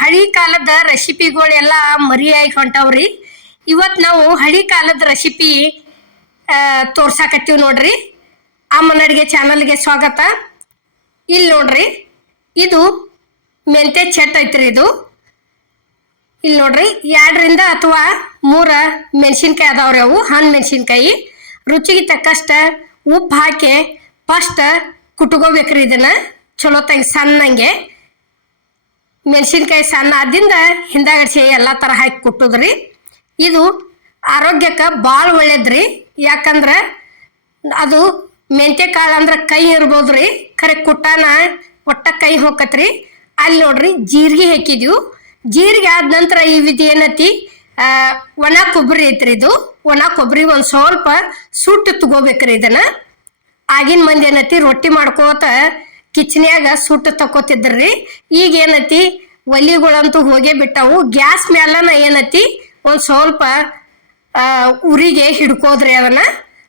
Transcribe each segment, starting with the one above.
ಹಳಿ ಕಾಲದ ರೆಸಿಪಿಗಳೆಲ್ಲ ಮರಿಯಾಗಿ ಹೊಂಟವ್ರಿ. ಇವತ್ತು ನಾವು ಹಳಿ ಕಾಲದ ರೆಸಿಪಿ ತೋರ್ಸಾಕತ್ತೀವಿ ನೋಡ್ರಿ. ಅಮ್ಮನ ಅಡುಗೆ ಚಾನಲ್ಗೆ ಸ್ವಾಗತ. ಇಲ್ಲಿ ನೋಡ್ರಿ, ಇದು ಮೆಂತೆ ಚಟ್ ಐತ್ರಿ ಇದು. ಇಲ್ಲಿ ನೋಡ್ರಿ, ಎರಡರಿಂದ ಅಥವಾ ಮೂರ ಮೆಣಸಿನ್ಕಾಯಿ ಅದಾವ್ರಿ ಅವು, ಹಣ್ಣು ಮೆಣಸಿನ್ಕಾಯಿ. ರುಚಿಗೆ ತಕ್ಕಷ್ಟ ಉಪ್ಪು ಹಾಕಿ, ಫಸ್ಟ್ ಕುಟ್ಕೋಬೇಕ್ರಿ ಇದನ್ನ. ಚಲೋ ಸಣ್ಣಂಗೆ. ಮೆಣಸಿನ್ಕಾಯಿ ಸಣ್ಣ ಆದಿಂದ ಹಿಂದಾಗಡ್ಸಿ ಎಲ್ಲ ಥರ ಹಾಕಿ ಕುಟ್ಟುದ್ರಿ. ಇದು ಆರೋಗ್ಯಕ್ಕೆ ಭಾಳ ಒಳ್ಳೇದ್ರಿ. ಯಾಕಂದ್ರೆ ಅದು ಕಾಳು ಅಂದ್ರೆ ಕೈ ಇರ್ಬೋದು ರೀ ಖರೆ ಕುಟ್ಟಾನ ಒಟ್ಟ ಕೈ ಹೋಗತ್ರಿ ಅಲ್ಲಿ ನೋಡ್ರಿ ಜೀರಿಗೆ ಹಾಕಿದ್ವಿ. ಜೀರಿಗೆ ಆದ ನಂತರ ಇದು ಏನೈತಿ? ಆ, ಒಣ ಕೊಬ್ಬರಿ ಐತ್ರಿ ಇದು. ಒಣ ಕೊಬ್ಬರಿ ಒಂದು ಸ್ವಲ್ಪ ಸುಟ್ಟು ತಗೋಬೇಕ್ರಿ ಇದನ್ನ. ಆಗಿನ ಮಂದಿ ಏನತಿ? ರೊಟ್ಟಿ ಮಾಡ್ಕೋತ ಕಿಚನ್ಯಾಗ ಸುಟ್ಟು ತಕೋತಿದ್ರಿ ಈಗ ಏನೈತಿ, ಒಲಿಗಳಂತೂ ಹೋಗೇ ಬಿಟ್ಟಾವು, ಗ್ಯಾಸ್ ಮ್ಯಾಲನ ಏನೈತಿ, ಒಂದು ಸ್ವಲ್ಪ ಉರಿಗೆ ಹಿಡ್ಕೋದ್ರಿ ಅದನ್ನ,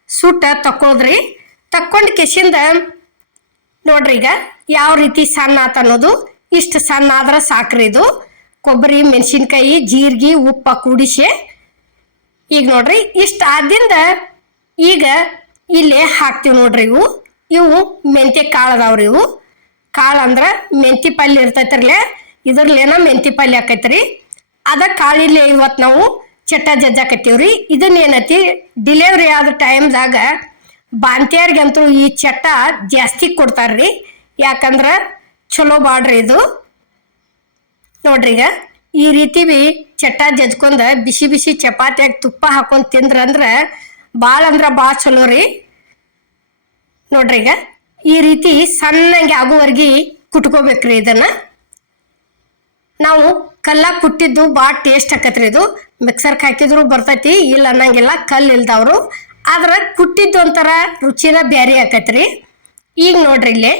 ಸುಟ್ಟ ತಕ್ಕೋದ್ರಿ ತಕ್ಕೊಂಡ್ ಕೆಸಿಂದ ನೋಡ್ರಿ ಈಗ ಯಾವ ರೀತಿ ಸಣ್ಣ ಆತ ಅನ್ನೋದು, ಇಷ್ಟು ಸಣ್ಣ ಆದ್ರೆ ಸಾಕ್ರಿ ಇದು. ಕೊಬ್ಬರಿ, ಮೆಣಸಿನ್ಕಾಯಿ, ಜೀರಿಗೆ, ಉಪ್ಪ ಕೂಡಿಸಿ ಈಗ ನೋಡ್ರಿ, ಇಷ್ಟ ಆದಿಂದ ಈಗ ಇಲ್ಲೇ ಹಾಕ್ತಿವಿ ನೋಡ್ರಿ ಇವು. ಇವು ಮೆಂತ್ಯ ಕಾಳು ಅದಾವ್ರಿ ಇವು. ಕಾಳು ಅಂದ್ರ ಮೆಂತಿ ಪಲ್ಯ ಇರ್ತೈತ್ರಲ್ಲ ಇದ್ರಲ್ಲೇನ ಮೆಂತಿ ಪಲ್ಯ ಆಕೈತ್ರಿ. ಅದ ಕಾಳಿಲ್ಲೇ ಇವತ್ತು ನಾವು ಚಟ್ಟ ಜಜ್ಜಾಕತ್ತೀವ್ರಿ ಇದನ್ನ ಏನೈತಿ ಡಿಲಿವರಿ ಆದ ಟೈಮ್ದಾಗ ಬಾಂತಿಯರ್ಗಂತೂ ಈ ಚಟ್ಟ ಜಾಸ್ತಿ ಕೊಡ್ತಾರ್ರಿ. ಯಾಕಂದ್ರ ಚಲೋ ಬಾಡ್ರಿ ಇದು. ನೋಡ್ರಿ ಈಗ, ಈ ರೀತಿ ಬಿ ಚಟ್ಟ ಜಜ್ಕೊಂಡ ಬಿಸಿ ಬಿಸಿ ಚಪಾತಿಯಾಗಿ ತುಪ್ಪ ಹಾಕೊಂಡು ತಿಂದ್ರಂದ್ರೆ ಭಾಳ ಅಂದ್ರ ಭಾಳ ಚಲೋ ರೀ. ನೋಡ್ರಿ ಈಗ. ಈ ರೀತಿ ಸಣ್ಣಂಗೆ ಆಗುವರ್ಗಿ ಕುಟ್ಕೋಬೇಕ್ರಿ ಇದನ್ನ. ನಾವು ಕಲ್ಲ ಕುಟ್ಟಿದ್ದು ಭಾಳ ಟೇಸ್ಟ್ ಆಕತ್ರಿ ಇದು. ಮಿಕ್ಸರ್ಗೆ ಹಾಕಿದ್ರು ಬರ್ತೈತಿ, ಇಲ್ಲ ಅನ್ನಂಗಿಲ್ಲ, ಕಲ್ಲು ಇಲ್ದವ್ರು. ಆದ್ರೆ ಕುಟ್ಟಿದ್ದು ಒಂಥರ ರುಚಿನ ಬ್ಯಾರಿ ಆಕತ್ರಿ. ಈಗ ನೋಡ್ರಿ ಇಲ್ಲಿ,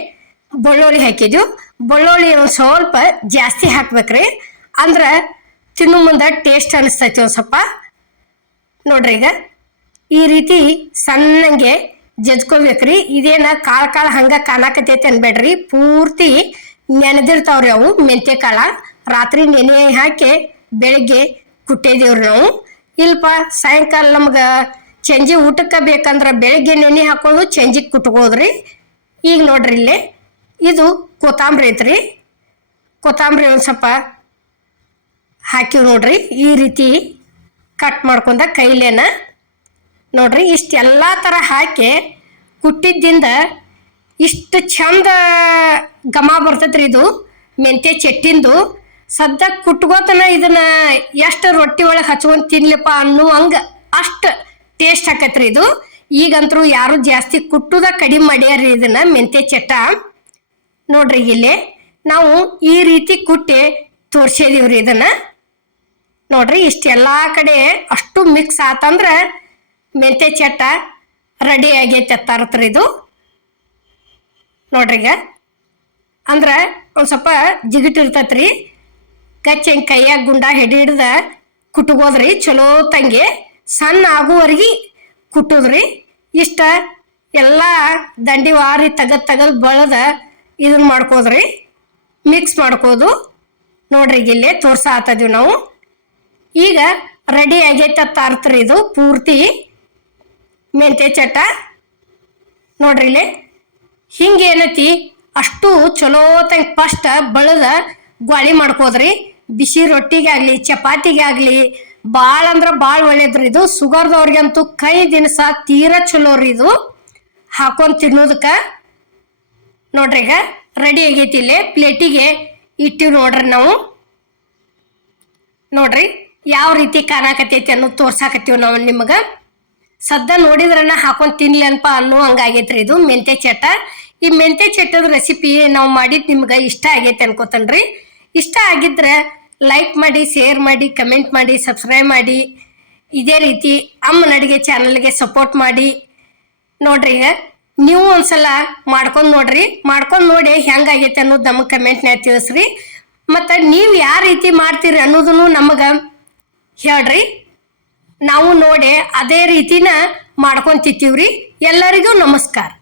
ಬೆಳ್ಳುಳ್ಳಿ ಹಾಕಿದ್ವಿ. ಬೆಳ್ಳುಳ್ಳಿ ಒಂದು ಸ್ವಲ್ಪ ಜಾಸ್ತಿ ಹಾಕ್ಬೇಕ್ರಿ. ಅಂದ್ರೆ ತಿನ್ನು ಮುಂದೆ ಟೇಸ್ಟ್ ಅನಿಸ್ತೈತಿ ಒಂದು ಸ್ವಲ್ಪ. ನೋಡ್ರಿ ಈಗ. ಈ ರೀತಿ ಸಣ್ಣಂಗೆ ಜಜ್ಕೋಬೇಕ್ರಿ. ಇದೇನ ಕಾಳು ಕಾಳು ಹಂಗ ಕಾಣಾಕತೈತಿ ಅನ್ಬೇಡ್ರಿ. ಪೂರ್ತಿ ನೆನೆದಿರ್ತಾವ್ರಿ ಅವು ಮೆಂತೆ ಕಾಳ. ರಾತ್ರಿ ನೆನೆ ಹಾಕಿ ಬೆಳಿಗ್ಗೆ ಕುಟ್ಟಿದೇವ್ರಿ ನಾವು. ಇಲ್ಪ ಸಾಯಂಕಾಲ ನಮ್ಗೆ ಚಂಜಿ ಊಟಕ್ಕೆ ಬೇಕಂದ್ರೆ ಬೆಳಿಗ್ಗೆ ನೆನೆ ಹಾಕೊಂಡು ಚಂಜಿಗೆ ಕುಟ್ಕೋದ್ರಿ ಈಗ ನೋಡ್ರಿ ಇಲ್ಲಿ. ಇದು ಕೊತ್ತಂಬರಿ ಐತ್ರಿ. ಕೊತ್ತಂಬರಿ ಒಂದು ಸ್ವಲ್ಪ ಹಾಕಿವ್ ನೋಡ್ರಿ. ಈ ರೀತಿ ಕಟ್ ಮಾಡ್ಕೊಂಡ ಕೈಲೇನ ನೋಡ್ರಿ ಇಷ್ಟೆಲ್ಲ ಥರ ಹಾಕಿ ಕುಟ್ಟಿದ್ದಿಂದ ಇಷ್ಟು ಚಂದ ಘಮ ಬರ್ತೈತ್ರಿ ಇದು, ಮೆಂತ್ಯ ಚಟ್ಟಿಂದು. ಸದ್ದ ಕುಟ್ಕೋತನ ಇದನ್ನ ಎಷ್ಟು ರೊಟ್ಟಿ ಒಳಗೆ ಹಚ್ಕೊಂಡು ತಿನ್ಲಿಪ್ಪ ಅನ್ನುವಂಗ ಅಷ್ಟು ಟೇಸ್ಟ್ ಹಾಕತ್ರಿ ಇದು. ಈಗಂತರೂ ಯಾರು ಜಾಸ್ತಿ ಕುಟ್ಟುದ ಕಡಿಮೆ ಮಾಡ್ಯಾರ್ರಿ ಇದನ್ನ ಮೆಂತ್ಯ ಚಟ್ಟ. ನೋಡ್ರಿ ಇಲ್ಲಿ ನಾವು ಈ ರೀತಿ ಕುಟ್ಟಿ ತೋರ್ಸಿದೀವ್ರಿ ಇದನ್ನ. ನೋಡ್ರಿ ಇಷ್ಟೆಲ್ಲ ಕಡೆ ಅಷ್ಟು ಮಿಕ್ಸ್ ಆತಂದ್ರ ಮೆಂತ್ಯ ಚಟ್ಟ ರೆಡಿ ಆಗೈತೆ ತರತ್ರ ಇದು. ನೋಡ್ರಿ ಈಗ. ಅಂದ್ರೆ ಒಂದು ಸ್ವಲ್ಪ ಜಿಗಿಟ್ ಇರ್ತೈತ್ರಿ. ಕಚ್ಚಿ ಕೈಯಾಗ ಗುಂಡ, ಹಿಡಿ ಹಿಡ್ದ ಕುಟ್ಬೋದ್ರಿ ಚಲೋ ತಂಗಿ. ಸಣ್ಣ ಆಗುವರೆಗೆ ಕುಟ್ಟುದ್ರಿ. ಇಷ್ಟ ಎಲ್ಲ ದಂಡಿ ವಾರಿ ತಗದು ತಗದು ಬಳದ ಇದನ್ನ ಮಾಡ್ಕೋದ್ರಿ. ಮಿಕ್ಸ್ ಮಾಡ್ಕೋದು. ನೋಡ್ರಿ ಈಗ ಇಲ್ಲೇ ತೋರ್ಸ ನಾವು. ಈಗ ರೆಡಿ ಆಗೈತೆ ತರ್ತ್ರಿ ಇದು ಪೂರ್ತಿ ಮೆಂತ್ಯ ಚಟ. ನೋಡ್ರಿ ಇಲ್ಲಿ. ಹಿಂಗೆ ಏನೈತಿ? ಅಷ್ಟು ಚಲೋ ತಂಗ ಫಸ್ಟ್ ಬಳದ ಗ್ವಾಳಿ ಮಾಡ್ಕೋದ್ರಿ. ಬಿಸಿ ರೊಟ್ಟಿಗೆ ಆಗಲಿ ಚಪಾತಿಗೆ ಆಗಲಿ ಭಾಳ ಅಂದ್ರೆ ಭಾಳ ಒಳ್ಳೇದ್ರಿ ಇದು. ಸುಗರ್ದವ್ರಿಗಂತೂ ಕೈ ದಿನಸ ತೀರಾ ಚಲೋ ರೀ ಇದು. ಹಾಕೊಂಡ್ ತಿನ್ನೋದಕ್ಕೆ. ನೋಡ್ರಿ ಈಗ ರೆಡಿ ಆಗೈತಿ ಇಲ್ಲಿ. ಪ್ಲೇಟಿಗೆ ಇಟ್ಟಿವಿ ನೋಡ್ರಿ ನಾವು. ನೋಡ್ರಿ, ಯಾವ ರೀತಿ ಕಾಣಾಕತೈತಿ ಅನ್ನೋದು ತೋರ್ಸಾಕತ್ತೀವಿ ನಾವು ನಿಮಗೆ. ಸದ್ದ ನೋಡಿದ್ರನ್ನ ಹಾಕೊಂಡ್ ತಿನ್ಲಿ ಅನ್ಪ ಅನ್ನೋ ಹಂಗಾಗೈತ್ರಿ ಇದು ಮೆಂತೆ ಚಟ ಈ ಮೆಂತೆ ಚಟ್ಟದ ರೆಸಿಪಿ ನಾವು ಮಾಡಿದ್ ನಿಮ್ಗೆ ಇಷ್ಟ ಆಗೈತೆ ಅನ್ಕೋತನ್ರಿ. ಇಷ್ಟ ಆಗಿದ್ರೆ ಲೈಕ್ ಮಾಡಿ ಶೇರ್ ಮಾಡಿ ಕಮೆಂಟ್ ಮಾಡಿ ಸಬ್ಸ್ಕ್ರೈಬ್ ಮಾಡಿ. ಇದೇ ರೀತಿ ಅಮ್ಮನ ಅಡುಗೆ ಚಾನಲ್ಗೆ ಸಪೋರ್ಟ್ ಮಾಡಿ. ನೋಡ್ರಿ ಈಗ ನೀವು ಒಂದ್ಸಲ ಮಾಡ್ಕೊಂಡು ನೋಡ್ರಿ. ಮಾಡ್ಕೊಂಡು ನೋಡಿ ಹೆಂಗಾಗೈತೆ ಅನ್ನೋದು ನಮಗೆ ಕಮೆಂಟ್ನ್ಯಾಗ ತಿಳಿಸ್ರಿ. ಮತ್ತು ನೀವು ಯಾವ ರೀತಿ ಮಾಡ್ತೀರಿ ಅನ್ನೋದನ್ನು ನಮಗೆ ಹೇಳ್ರಿ. ನಾವು ನೋಡಿ ಅದೇ ರೀತಿನ ಮಾಡ್ಕೊಂತಿತ್ತೀವ್ರಿ. ಎಲ್ಲರಿಗೂ ನಮಸ್ಕಾರ.